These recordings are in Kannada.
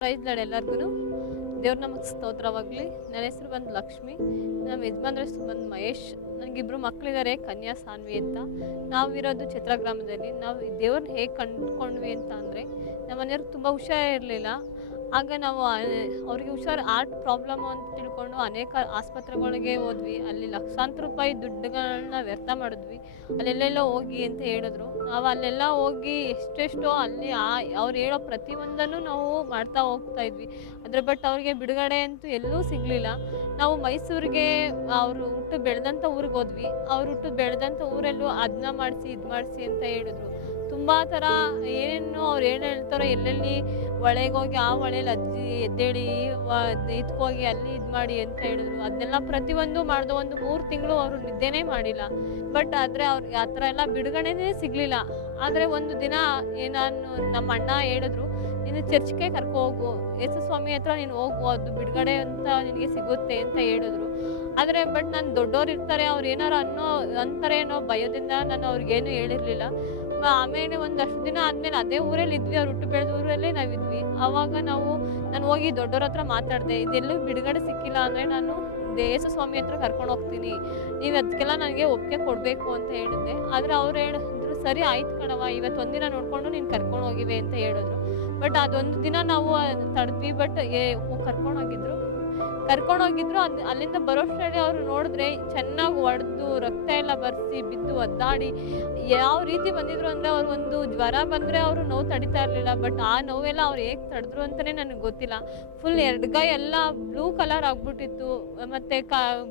ಪ್ರೈಸ್ ಲಾರ್ಡ್ ಎಲ್ಲರಿಗೂ ದೇವ್ರ ನಮಗೆ ಸ್ತೋತ್ರವಾಗಲಿ. ನನ್ನ ಹೆಸರು ಬಂದು ಲಕ್ಷ್ಮಿ, ನಮ್ಮ ಯಜಮಾನ್ರ ಹೆಸರು ಬಂದು ಮಹೇಶ್. ನನಗಿಬ್ಬರು ಮಕ್ಕಳಿದ್ದಾರೆ, ಕನ್ಯಾ ಸಾನ್ವಿ ಅಂತ. ನಾವಿರೋದು ಚಿತ್ರ ಗ್ರಾಮದಲ್ಲಿ. ನಾವು ದೇವ್ರನ್ನ ಹೇಗೆ ಕಂಡುಕೊಂಡ್ವಿ ಅಂತ ಅಂದರೆ, ನಮ್ಮ ಮನೆಯವ್ರಿಗೆ ತುಂಬ ಹುಷಾರಿರಲಿಲ್ಲ. ಆಗ ನಾವು ಅವ್ರಿಗೆ ಹಾರ್ಟ್ ಪ್ರಾಬ್ಲಮ್ ಅಂತ ತಿಳ್ಕೊಂಡು ಅನೇಕ ಆಸ್ಪತ್ರೆಗಳಿಗೆ ಹೋದ್ವಿ. ಅಲ್ಲಿ ಲಕ್ಷಾಂತರ ರೂಪಾಯಿ ದುಡ್ಡುಗಳನ್ನ ವ್ಯರ್ಥ ಮಾಡಿದ್ವಿ. ಅಲ್ಲೆಲ್ಲೆಲ್ಲೋ ಹೋಗಿ ಅಂತ ಹೇಳಿದ್ರು. ನಾವು ಅಲ್ಲೆಲ್ಲ ಹೋಗಿ ಎಷ್ಟೆಷ್ಟೋ ಅಲ್ಲಿ ಅವ್ರು ಹೇಳೋ ಪ್ರತಿಯೊಂದನ್ನು ನಾವು ಮಾಡ್ತಾ ಹೋಗ್ತಾ ಇದ್ವಿ. ಬಟ್ ಅವ್ರಿಗೆ ಬಿಡುಗಡೆ ಅಂತೂ ಎಲ್ಲೂ ಸಿಗಲಿಲ್ಲ. ನಾವು ಮೈಸೂರಿಗೆ ಅವರು ಹುಟ್ಟು ಬೆಳೆದಂಥ ಊರಿಗೆ ಹೋದ್ವಿ. ಅವ್ರು ಹುಟ್ಟು ಬೆಳೆದಂಥ ಊರಲ್ಲೂ ಅದನ್ನ ಮಾಡಿಸಿ ಇದು ಮಾಡಿಸಿ ಅಂತ ಹೇಳಿದ್ರು. ತುಂಬ ಥರ ಏನೇನು ಅವ್ರು ಏನು ಹೇಳ್ತಾರೋ, ಎಲ್ಲೆಲ್ಲಿ ಹೊಳೆಗೆ ಹೋಗಿ ಆ ಹೊಳೇಲಿ ಅಜ್ಜಿ ಎದ್ದೇಳಿ ಇದ್ಕೋಗಿ ಅಲ್ಲಿ ಇದು ಮಾಡಿ ಅಂತ ಹೇಳಿದ್ರು. ಅದನ್ನೆಲ್ಲ ಪ್ರತಿಯೊಂದು ಮಾಡಿದ ಒಂದು 3 ತಿಂಗಳು ಅವರು ನಿದ್ದೆನೇ ಮಾಡಿಲ್ಲ. ಆದರೆ ಅವ್ರಿಗೆ ಆ ಥರ ಎಲ್ಲ ಬಿಡುಗಡೆನೇ ಸಿಗಲಿಲ್ಲ. ಆದರೆ ಒಂದು ದಿನ ನಮ್ಮ ಅಣ್ಣ ಹೇಳಿದ್ರು, ನೀನು ಚರ್ಚ್ಗೆ ಹೋಗು, ಯೇಸು ಸ್ವಾಮಿ ಹತ್ರ ನೀನು ಹೋಗು, ಅದು ಬಿಡುಗಡೆ ಅಂತ ನಿನಗೆ ಸಿಗುತ್ತೆ ಅಂತ ಹೇಳಿದ್ರು. ಆದರೆ ನಾನು ದೊಡ್ಡವ್ರು ಇರ್ತಾರೆ, ಅವ್ರು ಏನಾರು ಅಂತಾರೆ ಅನ್ನೋ ಭಯದಿಂದ ನಾನು ಅವ್ರಿಗೇನು ಹೇಳಿರಲಿಲ್ಲ. ಆಮೇಲೆ ಒಂದಷ್ಟು ದಿನ ಆದಮೇಲೆ ಅದೇ ಊರಲ್ಲಿ ಇದ್ವಿ, ಅವ್ರು ಹುಟ್ಟು ಬೆಳೆದ ಊರಲ್ಲೇ ನಾವಿದ್ವಿ. ಆವಾಗ ನಾನು ಹೋಗಿ ದೊಡ್ಡವ್ರ ಹತ್ರ ಮಾತಾಡಿದೆ, ಇದೆಲ್ಲೂ ಬಿಡುಗಡೆ ಸಿಕ್ಕಿಲ್ಲ ಅಂದರೆ ನಾನು ಯೇಸು ಸ್ವಾಮಿ ಹತ್ರ ಕರ್ಕೊಂಡು ಹೋಗ್ತೀನಿ, ನೀವು ಅದಕ್ಕೆಲ್ಲ ನನಗೆ ಒಪ್ಪಿಗೆ ಕೊಡಬೇಕು ಅಂತ ಹೇಳಿದ್ದೆ. ಆದರೆ ಅವ್ರು ಹೇಳಿದ್ರು, ಸರಿ ಆಯ್ತು ಕಣವ, ಇವತ್ತು ಒಂದಿನ ನೋಡಿಕೊಂಡು ನೀನು ಕರ್ಕೊಂಡು ಹೋಗಿವೆ ಅಂತ ಹೇಳಿದ್ರು. ಅದೊಂದು ದಿನ ನಾವು ತಡೆದ್ವಿ. ಕರ್ಕೊಂಡು ಹೋಗಿದ್ರು. ಅಲ್ಲಿಂದ ಬರೋಷ್ಟರಲ್ಲಿ ಅವರು ನೋಡಿದ್ರೆ ಚೆನ್ನಾಗಿ ಹೊಡೆದು ರಕ್ತ ಎಲ್ಲ ಬರ್ಸಿ ಬಿದ್ದು ಒದ್ದಾಡಿ ಯಾವ ರೀತಿ ಬಂದಿದ್ರು ಅಂದರೆ, ಅವ್ರು ಒಂದು ಜ್ವರ ಬಂದರೆ ಅವರು ನೋವು ತಡಿತಾ ಇರಲಿಲ್ಲ. ಆ ನೋವೆಲ್ಲ ಅವ್ರು ಹೇಗೆ ತಡೆದ್ರು ಅಂತಲೇ ನನಗೆ ಗೊತ್ತಿಲ್ಲ. ಫುಲ್ ಎಡಗೈ ಎಲ್ಲ ಬ್ಲೂ ಕಲರ್ ಆಗ್ಬಿಟ್ಟಿತ್ತು. ಮತ್ತು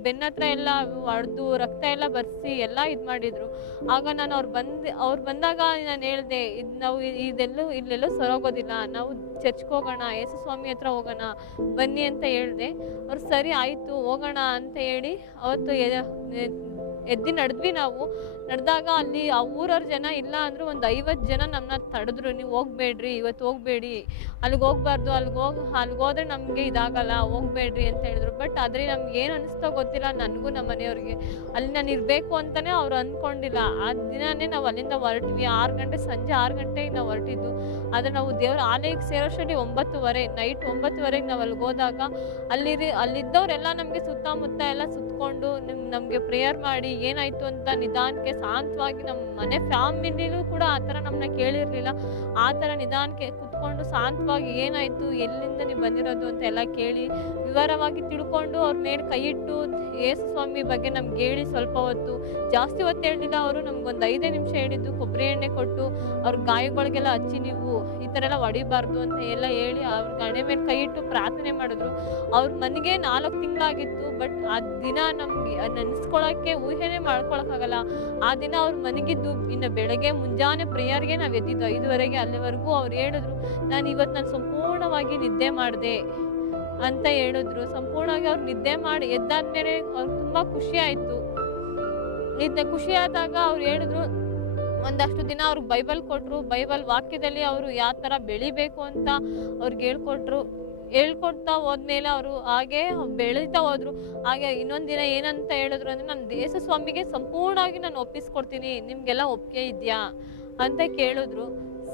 ಬೆನ್ನ ಹತ್ರ ಎಲ್ಲ ಹೊಡೆದು ರಕ್ತ ಎಲ್ಲ ಬರ್ಸಿ ಎಲ್ಲ ಇದು ಮಾಡಿದರು. ಆಗ ನಾನು ಅವ್ರು ಬಂದಾಗ ನಾನು ಹೇಳಿದೆ, ನಾವು ಇಲ್ಲೆಲ್ಲೂ ಸರೋಗೋದಿಲ್ಲ, ನಾವು ಚರ್ಚ್ಗೆ ಹೋಗೋಣ, ಯೇಸು ಸ್ವಾಮಿ ಹತ್ರ ಹೋಗೋಣ ಬನ್ನಿ ಅಂತ ಹೇಳಿದೆ. ಅವ್ರು ಸರಿ ಆಯಿತು ಹೋಗೋಣ ಅಂತ ಹೇಳಿ ಅವತ್ತು ಎದ್ದು ನಡೆದ್ವಿ. ನಾವು ನಡೆದಾಗ ಅಲ್ಲಿ ಆ ಊರವ್ರ ಜನ ಇಲ್ಲ ಅಂದರೂ ಒಂದು 50 ಜನ ನಮ್ಮನ್ನ ತಡೆದ್ರು, ನೀವು ಹೋಗ್ಬೇಡ್ರಿ, ಇವತ್ತು ಹೋಗಬೇಡಿ, ಅಲ್ಲಿಗೆ ಹೋಗ್ಬಾರ್ದು, ಅಲ್ಲಿಗೆ ಹೋದ್ರೆ ನಮಗೆ ಇದಾಗಲ್ಲ, ಹೋಗ್ಬೇಡ್ರಿ ಅಂತ ಹೇಳಿದ್ರು. ಆದರೆ ನಮ್ಗೆ ಏನು ಅನಿಸ್ತೋ ಗೊತ್ತಿಲ್ಲ, ನನಗೂ ನಮ್ಮ ಮನೆಯವ್ರಿಗೆ ಅಲ್ಲಿ ನಾನು ಇರಬೇಕು ಅಂತಲೇ ಅವ್ರು ಅಂದ್ಕೊಂಡಿಲ್ಲ. ಆ ದಿನವೇ ನಾವು ಅಲ್ಲಿಂದ ಹೊರಟ್ವಿ. ಸಂಜೆ 6 ಗಂಟೆಗೆ ನಾವು ಹೊರಟಿದ್ದು. ಆದರೆ ನಾವು ದೇವರ ಆಲಯಕ್ಕೆ ಸೇರೋಷ್ಟರಲ್ಲಿ 9:30 ನೈಟ್ 9:30ಗೆ ನಾವು ಅಲ್ಲಿಗೆ ಹೋದಾಗ ಅಲ್ಲಿದ್ದವರೆಲ್ಲ ನಮಗೆ ಸುತ್ತಮುತ್ತ ಎಲ್ಲ ಸುತ್ತಕೊಂಡು ನಮಗೆ ಪ್ರೇಯರ್ ಮಾಡಿ ಏನಾಯಿತು ಅಂತ ನಿಧಾನಕ್ಕೆ ಶಾಂತವಾಗಿ, ನಮ್ಮ ಮನೆ ಫ್ಯಾಮಿಲಿನೂ ಕೂಡ ಆ ಥರ ನಮ್ಮನ್ನ ಕೇಳಿರಲಿಲ್ಲ. ಆ ಥರ ನಿಧಾನಕ್ಕೆ ಕುತ್ಕೊಂಡು ಶಾಂತವಾಗಿ ಏನಾಯಿತು, ಎಲ್ಲಿಂದ ನೀವು ಬಂದಿರೋದು ಅಂತ ಎಲ್ಲ ಕೇಳಿ ವಿವರವಾಗಿ ತಿಳ್ಕೊಂಡು ಅವ್ರ ಮೇಲೆ ಕೈ ಇಟ್ಟು ಯೇಸು ಸ್ವಾಮಿ ಬಗ್ಗೆ ನಮ್ಗೆ ಹೇಳಿ ಸ್ವಲ್ಪ ಹೊತ್ತು, ಜಾಸ್ತಿ ಹೊತ್ತು ಹೇಳಿಲ್ಲ ಅವರು, ನಮ್ಗೊಂದು 5 ನಿಮಿಷ ಹೇಳಿದ್ದು. ಕೊಬ್ಬರಿ ಎಣ್ಣೆ ಕೊಟ್ಟು ಅವ್ರ ಗಾಯಗಳಿಗೆಲ್ಲ ಹಚ್ಚಿ, ನೀವು ಈ ಥರ ಎಲ್ಲ ಹೊಡಿಬಾರ್ದು ಅಂತ ಎಲ್ಲ ಹೇಳಿ ಅವ್ರ ಗಣೆ ಮೇಲೆ ಕೈ ಇಟ್ಟು ಪ್ರಾರ್ಥನೆ ಮಾಡಿದ್ರು. ಅವ್ರ ಮನೆಗೆ 4 ತಿಂಗಳಾಗಿತ್ತು. ಆ ದಿನ ನಮ್ಗೆ ನೆನೆಸ್ಕೊಳ್ಳೋಕ್ಕೆ ಊಹೆನೇ ಮಾಡ್ಕೊಳಕ್ಕಾಗಲ್ಲ. ಆ ದಿನ ಅವ್ರ ಮನೆಗಿದ್ದು. ಇನ್ನು ಬೆಳಗ್ಗೆ ಮುಂಜಾನೆ ಪ್ರೇಯರ್ಗೆ ನಾವು ಎದ್ದಿದ್ದು 5:30ಗೆ. ಅಲ್ಲಿವರೆಗೂ ಅವ್ರು ಹೇಳಿದ್ರು, ನಾನು ಸಂಪೂರ್ಣವಾಗಿ ನಿದ್ದೆ ಮಾಡಿದೆ ಅಂತ ಹೇಳಿದ್ರು. ಸಂಪೂರ್ಣವಾಗಿ ಅವ್ರು ನಿದ್ದೆ ಮಾಡಿ ಎದ್ದಾದ್ಮೇಲೆ ಅವ್ರಿಗೆ ತುಂಬ ಖುಷಿ ಆಯಿತು. ಖುಷಿ ಆದಾಗ ಅವ್ರು ಹೇಳಿದ್ರು, ಒಂದಷ್ಟು ದಿನ ಅವ್ರಿಗೆ ಬೈಬಲ್ ಕೊಟ್ಟರು. ಬೈಬಲ್ ವಾಕ್ಯದಲ್ಲಿ ಅವರು ಯಾವ ಥರ ಬೆಳಿಬೇಕು ಅಂತ ಅವ್ರಿಗೆ ಹೇಳ್ಕೊಡ್ತಾ ಹೋದ್ಮೇಲೆ ಅವರು ಹಾಗೆ ಬೆಳೀತಾ ಹೋದ್ರು. ಹಾಗೆ ಇನ್ನೊಂದು ದಿನ ಏನಂತ ಹೇಳಿದ್ರು ಅಂದರೆ, ನಾನು ಯೇಸು ಸ್ವಾಮಿಗೆ ಸಂಪೂರ್ಣವಾಗಿ ನಾನು ಒಪ್ಪಿಸ್ಕೊಡ್ತೀನಿ, ನಿಮಗೆಲ್ಲ ಒಪ್ಪಿಗೆ ಇದೆಯಾ ಅಂತ ಕೇಳಿದ್ರು.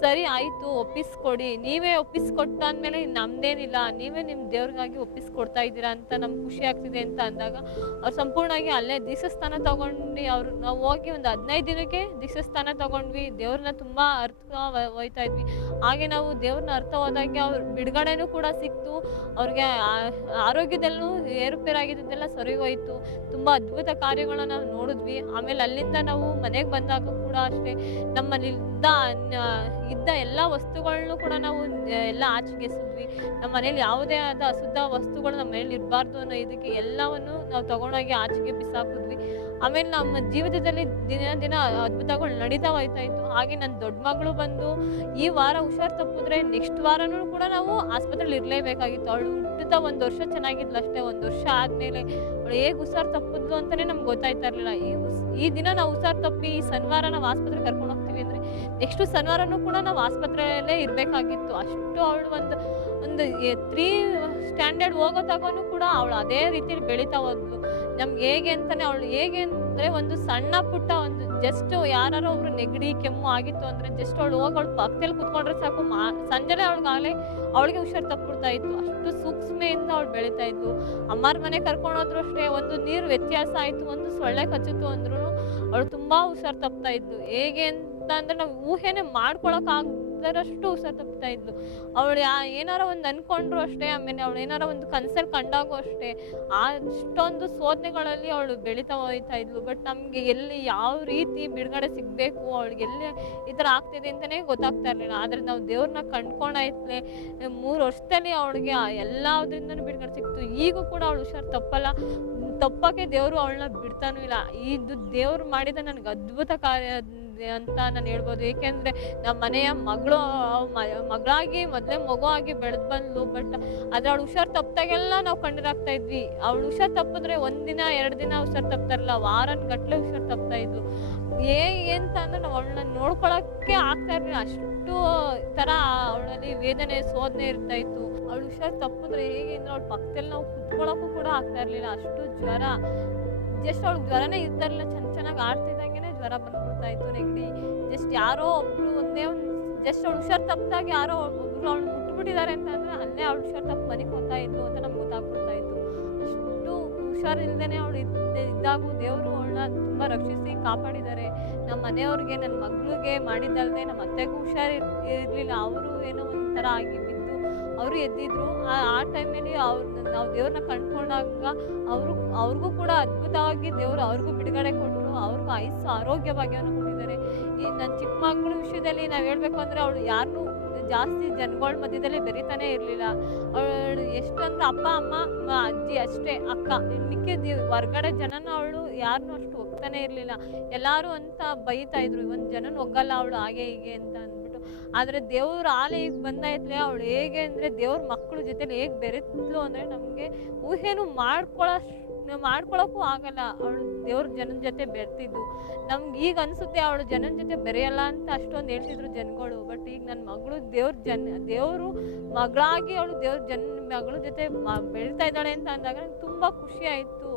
ಸರಿ ಆಯಿತು, ಒಪ್ಪಿಸ್ಕೊಡಿ, ನೀವೇ ಒಪ್ಪಿಸ್ಕೊಟ್ಟಾದ್ಮೇಲೆ ನಮ್ದೇನಿಲ್ಲ, ನೀವೇ ನಿಮ್ಮ ದೇವ್ರಿಗಾಗಿ ಒಪ್ಪಿಸ್ಕೊಡ್ತಾ ಇದ್ದೀರಾ ಅಂತ ನಮ್ಗೆ ಖುಷಿ ಆಗ್ತಿದೆ ಅಂತ ಅಂದಾಗ ಅವ್ರು ಸಂಪೂರ್ಣವಾಗಿ ಅಲ್ಲೇ ದೀಕ್ಷಾಸ್ಥಾನ ತಗೊಂಡು ನಾವು ಹೋಗಿ ಒಂದು 15 ದಿನಕ್ಕೆ ದೀಕ್ಷಾಸ್ಥಾನ ತಗೊಂಡ್ವಿ. ದೇವ್ರನ್ನ ತುಂಬ ಅರ್ಥ ಹೋಯ್ತಾ ಇದ್ವಿ. ಹಾಗೆ ನಾವು ದೇವ್ರನ್ನ ಅರ್ಥ ಹೋದಾಗೆ ಅವ್ರ ಬಿಡುಗಡೆನೂ ಕೂಡ ಸಿಕ್ತು. ಅವ್ರಿಗೆ ಆರೋಗ್ಯದಲ್ಲೂ ಏರುಪೇರಾಗಿದ್ದೆಲ್ಲ ಸರಿ ಹೋಯಿತು. ತುಂಬ ಅದ್ಭುತ ಕಾರ್ಯಗಳನ್ನ ನಾವು ನೋಡಿದ್ವಿ. ಆಮೇಲೆ ಅಲ್ಲಿಂದ ನಾವು ಮನೆಗೆ ಬಂದಾಗ ಕೂಡ ಅಷ್ಟೇ, ನಮ್ಮಲ್ಲಿ ಇದ್ದ ಎಲ್ಲ ವಸ್ತುಗಳನ್ನೂ ಕೂಡ ನಾವು ಎಲ್ಲ ಆಚೆಗೆ ಎಸೆದ್ವಿ. ನಮ್ಮ ಮನೇಲಿ ಯಾವುದೇ ಆದ ಅಶುದ್ಧ ವಸ್ತುಗಳು ನಮ್ಮ ಮನೇಲಿ ಇರಬಾರ್ದು ಅನ್ನೋ ಇದಕ್ಕೆ ಎಲ್ಲವನ್ನು ನಾವು ತಗೊಂಡೋಗಿ ಆಚೆಗೆ ಬಿಸಾಕಿದ್ವಿ. ಆಮೇಲೆ ನಮ್ಮ ಜೀವಿತದಲ್ಲಿ ದಿನ ಅದ್ಭುತಗಳು ನಡೀತಾ ಹೋಯ್ತಾ ಇತ್ತು. ಹಾಗೆ ನನ್ನ ದೊಡ್ಡ ಮಗಳು ಬಂದು ಈ ವಾರ ಹುಷಾರು ತಪ್ಪಿದ್ರೆ ನೆಕ್ಸ್ಟ್ ವಾರನೂ ಕೂಡ ನಾವು ಆಸ್ಪತ್ರೆಯಲ್ಲಿ ಇರಲೇಬೇಕಾಗಿತ್ತು. ಅವಳು ಹುಟ್ಟಿದ 1 ವರ್ಷ ಚೆನ್ನಾಗಿದ್ಲು ಅಷ್ಟೇ. 1 ವರ್ಷ ಆದಮೇಲೆ ಅವಳು ಹೇಗೆ ಹುಷಾರು ತಪ್ಪಿದ್ಲು ಅಂತಲೇ ನಮ್ಗೆ ಗೊತ್ತಾಯ್ತಾ ಇರಲಿಲ್ಲ. ಈ ದಿನ ನಾವು ಹುಷಾರು ತಪ್ಪಿ ಈ ಶನಿವಾರ ನಾವು ಆಸ್ಪತ್ರೆಗೆ ಕರ್ಕೊಂಡು ಹೋಗ್ತೀವಿ ಅಂದರೆ, ನೆಕ್ಸ್ಟ್ ಶನಿವಾರನೂ ಕೂಡ ನಾವು ಆಸ್ಪತ್ರೆಯಲ್ಲೇ ಇರಬೇಕಾಗಿತ್ತು. ಅಷ್ಟು ಅವಳು ಒಂದು 3 ಸ್ಟ್ಯಾಂಡರ್ಡ್ ಹೋಗೋದಾಗೂ ಕೂಡ ಅವಳು ಅದೇ ರೀತಿಯಲ್ಲಿ ಬೆಳೀತಾ ಹೋದ್ಲು. ನಮ್ಗೆ ಹೇಗೆ ಅಂದರೆ, ಒಂದು ಸಣ್ಣ ಪುಟ್ಟ ಒಂದು ಜಸ್ಟ್ ಯಾರು ಒಬ್ರು ನೆಗಡಿ ಕೆಮ್ಮು ಆಗಿತ್ತು ಅಂದರೆ ಜಸ್ಟ್ ಅವಳು ಹೋಗಿ ಅವಳು ಪಕ್ಕದಲ್ಲಿ ಕುತ್ಕೊಂಡ್ರೆ ಸಾಕು, ಸಂಜೆನೇ ಅವಳಿಗೆ ಹುಷಾರು ತಪ್ಪಿಬಿಡ್ತು. ಬರ್ತಾ ಇತ್ತು. ಅಷ್ಟು ಸೂಕ್ಷ್ಮೆಯಿಂದ ಅವಳು ಬೆಳೀತಾ ಇದ್ಲು. ಅಮ್ಮರ ಮನೆ ಕರ್ಕೊಂಡೋದ್ರು ಅಷ್ಟೇ, ಒಂದು ನೀರು ವ್ಯತ್ಯಾಸ ಆಯಿತು, ಒಂದು ಸೊಳ್ಳೆ ಕಚ್ಚಿತು ಅಂದ್ರೂ ಅವಳು ತುಂಬ ಹುಷಾರು ತಪ್ತಾ ಇದ್ಲು. ಹೇಗೆ ಅಂತ ಅಂದ್ರೆ ನಾವು ಊಹೆನೇ ಮಾಡ್ಕೊಳಕ್ಕಾಗದಷ್ಟು ಹುಷಾರು ತಪ್ತಾ ಇದ್ಲು. ಅವಳು ಏನಾರ ಒಂದು ಅನ್ಕೊಂಡ್ರು ಅಷ್ಟೇ, ಆಮೇಲೆ ಅವಳು ಏನಾರ ಒಂದು ಕನ್ಸಲ್ಲಿ ಕಂಡಾಗೂ ಅಷ್ಟೇ, ಅಷ್ಟೊಂದು ಶೋಧನೆಗಳಲ್ಲಿ ಅವಳು ಬೆಳೀತಾ ಹೋಗ್ತಾ ಇದ್ಲು. ಬಟ್ ನಮಗೆ ಎಲ್ಲಿ ಯಾವ ರೀತಿ ಬಿಡುಗಡೆ ಸಿಗಬೇಕು, ಅವಳಿಗೆ ಎಲ್ಲಿ ಈ ಥರ ಆಗ್ತಿದೆ ಅಂತಲೇ ಗೊತ್ತಾಗ್ತಾ ಇರಲಿಲ್ಲ. ಆದರೆ ನಾವು ದೇವ್ರನ್ನ ಕಂಡ್ಕೊಂಡಾಯ್ತಲೇ 3 ವರ್ಷದಲ್ಲಿ ಅವಳಿಗೆ ಎಲ್ಲದ್ರಿಂದನೂ ಬಿಡುಗಡೆ ಸಿಕ್ತು. ಈಗೂ ಕೂಡ ಅವಳು ಹುಷಾರು ತಪ್ಪಕ್ಕೆ ದೇವರು ಅವಳನ್ನ ಬಿಡ್ತಾನೂ ಇಲ್ಲ. ಇದು ದೇವ್ರು ಮಾಡಿದ ನನಗೆ ಅದ್ಭುತ ಕಾರ್ಯ ಅಂತ ನಾನು ಹೇಳ್ಬೋದು. ಏಕೆಂದರೆ ನಮ್ಮ ಮನೆಯ ಮಗಳಾಗಿ ಮೊದಲೇ ಮಗುವಾಗಿ ಬೆಳೆದು ಬಂದ್ಲು. ಬಟ್ ಆದರೆ ಅವಳು ಹುಷಾರು ತಪ್ಪಾಗೆಲ್ಲ ನಾವು ಕಣ್ಣೀರಾಗ್ತಾ ಇದ್ವಿ. ಅವಳು ಹುಷಾರು ತಪ್ಪಿದ್ರೆ 1 ದಿನ 2 ದಿನ ಹುಷಾರು ತಪ್ತಾರಲ್ಲ, ವಾರಗಟ್ಟಲೆ ಹುಷಾರು ತಪ್ತಾ ಇದ್ಲು. ಹೇಗೆ ಅಂತ ಅಂದ್ರೆ ನಾವು ಅವಳನ್ನ ನೋಡ್ಕೊಳಕ್ಕೆ ಆಗ್ತಾ ಇರಲಿಲ್ಲ. ಅಷ್ಟು ಥರ ಅವಳಲ್ಲಿ ವೇದನೆ ಶೋಧನೆ ಇರ್ತಾ ಇತ್ತು. ಅವಳು ಹುಷಾರು ತಪ್ಪಿದ್ರೆ ಹೇಗೆ ಅಂದ್ರೆ ಅವಳ ಪಕ್ಕದಲ್ಲಿ ನಾವು ಕುತ್ಕೊಳ್ಳೋಕ್ಕೂ ಕೂಡ ಆಗ್ತಾ ಇರಲಿಲ್ಲ. ಅಷ್ಟು ಜ್ವರ, ಜಸ್ಟ್ ಅವಳಿಗೆ ಜ್ವರನೇ ಇರ್ತಾ ಇರಲಿಲ್ಲ. ಚೆನ್ನಾಗಿ ಆಡ್ತಿದ್ದಂಗೆ ಜ್ವರ ಬಂದ್ಬಿಡ್ತಾ ಇತ್ತು, ನೆಗಡಿ. ಜಸ್ಟ್ ಯಾರೋ ಒಬ್ರು ಜಸ್ಟ್ ಅವಳು ಹುಷಾರು ತಪ್ಪಿದಾಗ ಯಾರೋ ಒಬ್ರು ಅವಳು ಮುಟ್ಬಿಟ್ಟಿದ್ದಾರೆ ಅಂತ ಅಂದ್ರೆ ಅಲ್ಲೇ ಅವಳು ಹುಷಾರು ತಪ್ಪು ಮನೆಗೆ ಹೋಗ್ತಾ ಇದ್ಲು ಅಂತ ನಮ್ಗೆ ಗೊತ್ತಾಗ್ಬಿಡ್ತಾ ಇತ್ತು. ಅಷ್ಟು ಹುಷಾರಿಲ್ದೇನೆ ಅವಳು ಇದ್ದಾಗೂ ದೇವರು ಅವಳನ್ನ ತುಂಬ ರಕ್ಷಿಸಿ ಕಾಪಾಡಿದ್ದಾರೆ. ನಮ್ಮ ಮನೆಯವ್ರಿಗೆ, ನನ್ನ ಮಗಳಿಗೆ ಮಾಡಿದ್ದಲ್ಲದೆ ನಮ್ಮ ಅತ್ತೆಗೂ ಹುಷಾರು ಇರಲಿಲ್ಲ. ಅವರು ಏನೋ ಒಂಥರ ಆಗಿ ಬಿದ್ದು ಅವರು ಎದ್ದಿದ್ರು. ಆ ಟೈಮಲ್ಲಿ ನಾವು ದೇವ್ರನ್ನ ಕಂಡ್ಕೊಂಡಾಗ ಅವ್ರಿಗೂ ಕೂಡ ಅದ್ಭುತವಾಗಿ ದೇವರು ಅವ್ರಿಗೂ ಬಿಡುಗಡೆ ಕೊಟ್ಟರು. ಅವ್ರಿಗೂ ಆರೋಗ್ಯ ಭಾಗ್ಯವನ್ನು ಕೊಟ್ಟಿದ್ದಾರೆ. ಈ ನನ್ನ ಚಿಕ್ಕ ಮಗಳ ವಿಷಯದಲ್ಲಿ ನಾವು ಹೇಳ್ಬೇಕು ಅಂದರೆ ಅವಳು ಯಾರನ್ನೂ ಜಾಸ್ತಿ ಜನಗಳ ಮಧ್ಯದಲ್ಲಿ ಬೆರೀತಾನೆ ಇರಲಿಲ್ಲ. ಅವಳು ಎಷ್ಟು ಅಂದ್ರೆ ಅಪ್ಪ ಅಮ್ಮ ಅಜ್ಜಿ ಅಷ್ಟೇ, ಅಕ್ಕ, ಮಿಕ್ಕಿದ ಹೊರ್ಗಡೆ ಜನನ ಅವಳು ಯಾರನ್ನೂ ಅಷ್ಟು ಹೋಗ್ತಾನೆ ಇರಲಿಲ್ಲ. ಎಲ್ಲರೂ ಅಂತ ಬೈತಾ ಇದ್ರು, ಒಂದು ಜನನ ಹೋಗಲ್ಲ ಅವಳು ಹಾಗೆ ಹೀಗೆ ಅಂತ ಅಂದ್ಬಿಟ್ಟು. ಆದರೆ ದೇವ್ರ ಆಲಯಕ್ಕೆ ಬಂದಾಯ್ತಲೇ ಅವಳು ಹೇಗೆ ಅಂದರೆ ದೇವ್ರ ಮಕ್ಕಳ ಜೊತೆಲಿ ಹೇಗೆ ಬೆರೆತ್ಲು ಅಂದರೆ ನಮಗೆ ಊಹೆನೂ ಮಾಡ್ಕೊಳಕ್ಕೂ ಆಗಲ್ಲ. ಅವಳು ದೇವ್ರ ಜನನ ಜೊತೆ ಬೆರ್ತಿದ್ದು. ನಮ್ಗೆ ಈಗ ಅನಿಸುತ್ತೆ ಅವಳು ಜನನ ಜೊತೆ ಬೆರೆಯಲ್ಲ ಅಂತ ಅಷ್ಟೊಂದು ಹೇಳ್ತಿದ್ರು ಜನಗಳು. ಬಟ್ ಈಗ ನನ್ನ ಮಗಳು ದೇವರು ಮಗಳಾಗಿ ಅವಳು ಮಗಳ ಜೊತೆ ಬೆಳೀತಾ ಇದ್ದಾಳೆ ಅಂತ ಅಂದಾಗ ನಂಗೆ ತುಂಬ ಖುಷಿ ಆಯಿತು.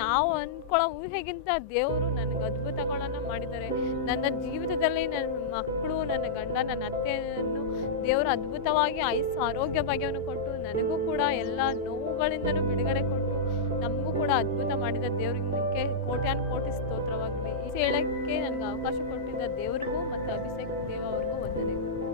ನಾವು ಅಂದ್ಕೊಳ್ಳೋ ಊಹೆಗಿಂತ ದೇವರು ನನಗೆ ಅದ್ಭುತಗಳನ್ನು ಮಾಡಿದ್ದಾರೆ. ನನ್ನ ಜೀವಿತದಲ್ಲಿ ನನ್ನ ಮಕ್ಕಳು, ನನ್ನ ಗಂಡ, ನನ್ನ ಅತ್ತೆಯನ್ನು ದೇವರು ಅದ್ಭುತವಾಗಿ ಆರೋಗ್ಯ ಭಾಗ್ಯವನ್ನು ಕೊಟ್ಟು ನನಗೂ ಕೂಡ ಎಲ್ಲ ನೋವುಗಳಿಂದನೂ ಬಿಡುಗಡೆ ಕೊಟ್ಟು ನಮಗೂ ಕೂಡ ಅದ್ಭುತ ಮಾಡಿದ ದೇವರಿಗೆ ಕೋಟಿ ಸ್ತೋತ್ರವಾಗಲಿ. ಈ ಹೇಳಕ್ಕೆ ನನಗೆ ಅವಕಾಶ ಕೊಟ್ಟಿದ್ದ ದೇವರಿಗೂ ಮತ್ತು ಅಭಿಷೇಕ್ ದೇವ ಅವ್ರಿಗೂ ವಂದನೆಗಳು.